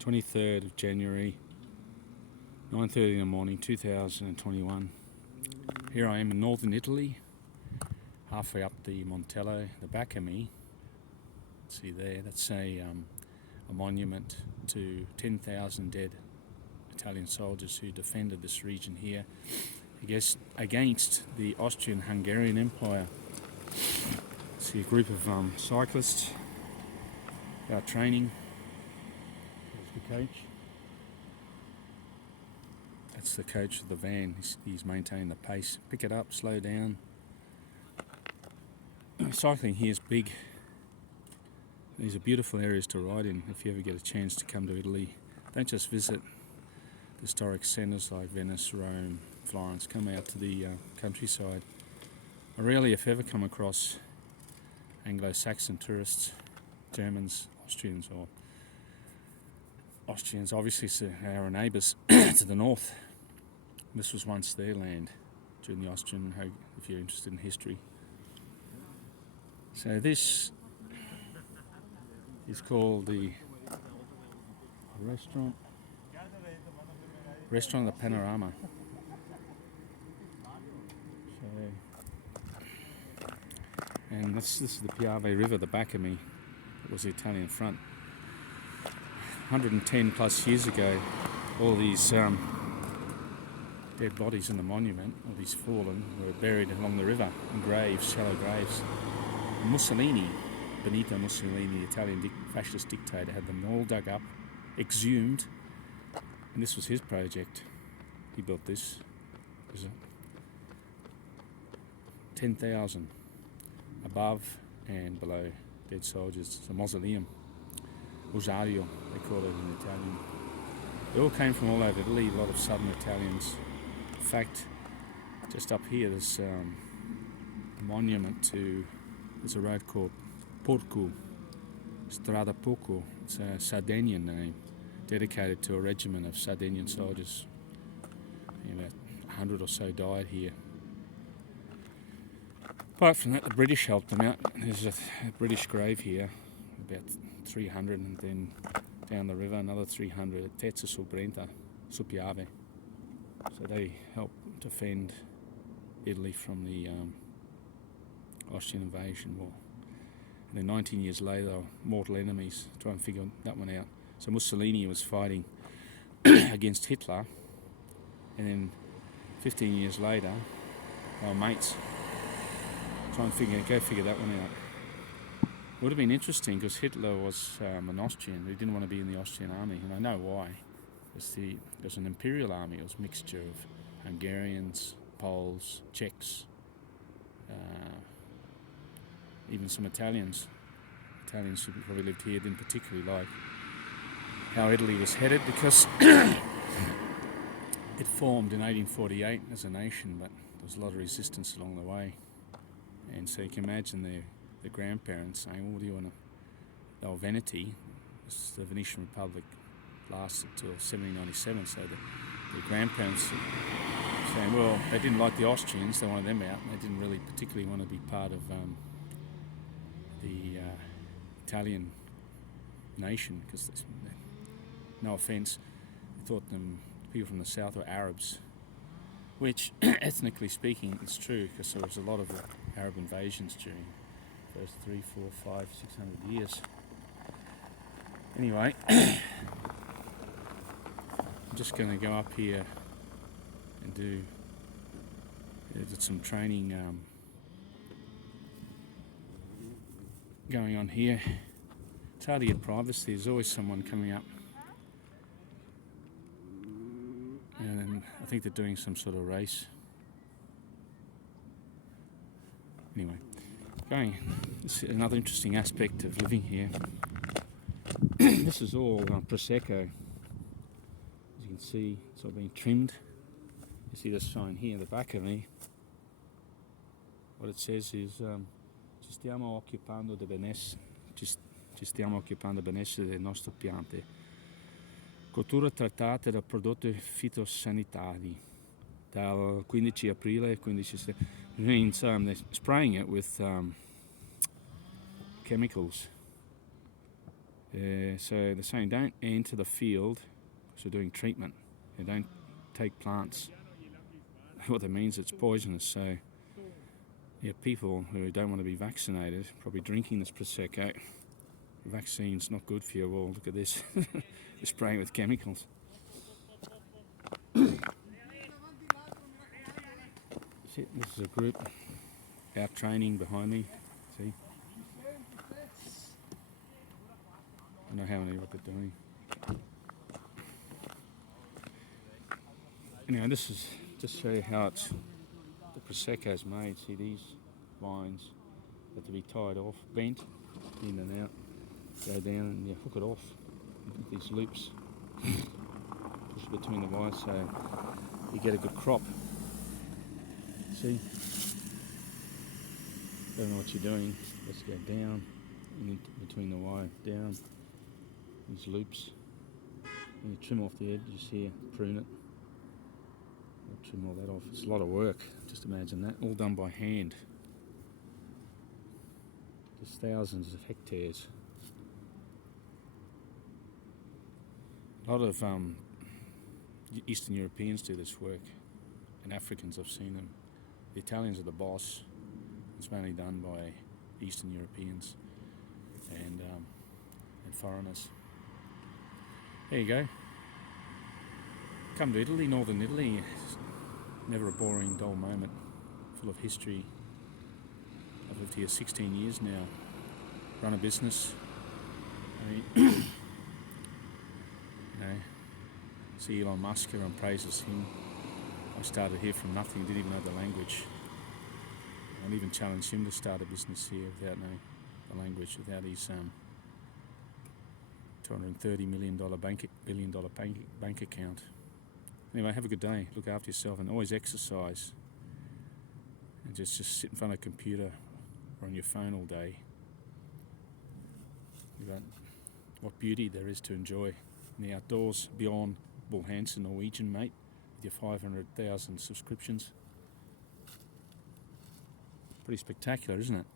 23rd of January, 9:30 in the morning, 2021. Here I am in northern Italy, halfway up the Montello. The back of me, see there, that's a monument to 10,000 dead Italian soldiers who defended this region here against the Austrian-Hungarian Empire. See a group of cyclists out training. There's the coach. That's the coach of the van. He's maintaining the pace. Pick it up, slow down. Cycling here is big. These are beautiful areas to ride in if you ever get a chance to come to Italy. Don't just visit historic centres like Venice, Rome, Florence. Come out to the countryside. I rarely, if ever, come across Anglo-Saxon tourists, Germans, Austrians, or Austrians obviously are our neighbours to the north. This was once their land during the Austrian, if you're interested in history. So this is called the Restaurant of the Panorama. And this is the Piave River, the back of me. It was the Italian front. 110 plus years ago, all these dead bodies in the monument, all these fallen, were buried along the river in graves, shallow graves. Mussolini, Benito Mussolini, the Italian fascist dictator, had them all dug up, exhumed, and this was his project. He built this. It was 10,000 above and below dead soldiers. It's a mausoleum. Rosario, they call it in Italian. They all came from all over Italy, a lot of southern Italians. In fact, just up here there's a monument to, there's a road called Porco, Strada Porco. It's a Sardinian name, dedicated to a regiment of Sardinian soldiers. About 100 or so died here. Apart from that, the British helped them out. There's a British grave here, about 300, and then down the river another 300 at Terza sul Brenta, su Piave. So they helped defend Italy from the Austrian invasion war. And then 19 years later, they were mortal enemies. Try and figure that one out. So Mussolini was fighting against Hitler, and then 15 years later, they were mates. Try and go figure that one out. It would have been interesting because Hitler was an Austrian. He didn't want to be in the Austrian army, and I know why. It was an imperial army. It was a mixture of Hungarians, Poles, Czechs, even some Italians. Italians who probably lived here didn't particularly like how Italy was headed because it formed in 1848 as a nation, but there was a lot of resistance along the way. And so you can imagine their grandparents saying, well, what do you want to... They were Veneti, the Venetian Republic lasted till 1797, so their grandparents saying, well, they didn't like the Austrians, they wanted them out, and they didn't really particularly want to be part of the Italian nation, because, no offence, they thought people from the south were Arabs, which, ethnically speaking, is true, because there was a lot of Arab invasions during the first 300, 400, 500, 600 years. Anyway, I'm just going to go up here and do some training going on here. It's hard to get privacy, there's always someone coming up. And I think they're doing some sort of race. Anyway, this is another interesting aspect of living here. This is all Prosecco. As you can see, it's all been trimmed. You see this sign here in the back of me. What it says is, ci stiamo occupando del benessere delle nostre piante. Cottura trattata da prodotti fitosanitari dal 15 aprile 15. It means they're spraying it with chemicals So they're saying don't enter the field because you're doing treatment. You don't take plants. What that means, it's poisonous. So yeah, people who don't want to be vaccinated probably drinking this Prosecco. The vaccine's not good for you. Well, look at this. They're spraying with chemicals. See, this is a group out training behind me. See? I don't know how many what they're doing. Anyway, this is just to show you how it's the Prosecco's made. See, these vines have to be tied off, bent in and out, go down and you hook it off with these loops. Push between the wires so you get a good crop. See? Don't know what you're doing. Let's go down and between the wire, down these loops. And you trim off the edges here, prune it. I'll trim all that off. It's a lot of work. Just imagine that, all done by hand. Just thousands of hectares. A lot of Eastern Europeans do this work, and Africans, I've seen them. The Italians are the boss. It's mainly done by Eastern Europeans and foreigners. There you go. Come to Italy, northern Italy. It's never a boring, dull moment. Full of history. I've lived here 16 years now. Run a business. See Elon Musk, everyone praises him. I started here from nothing, didn't even know the language. I'd even challenge him to start a business here without knowing the language, without his $230 million billion bank account. Anyway, have a good day. Look after yourself and always exercise. And just sit in front of a computer or on your phone all day. What beauty there is to enjoy in the outdoors beyond Bull Hansen, Norwegian, mate, with your 500,000 subscriptions. Pretty spectacular, isn't it?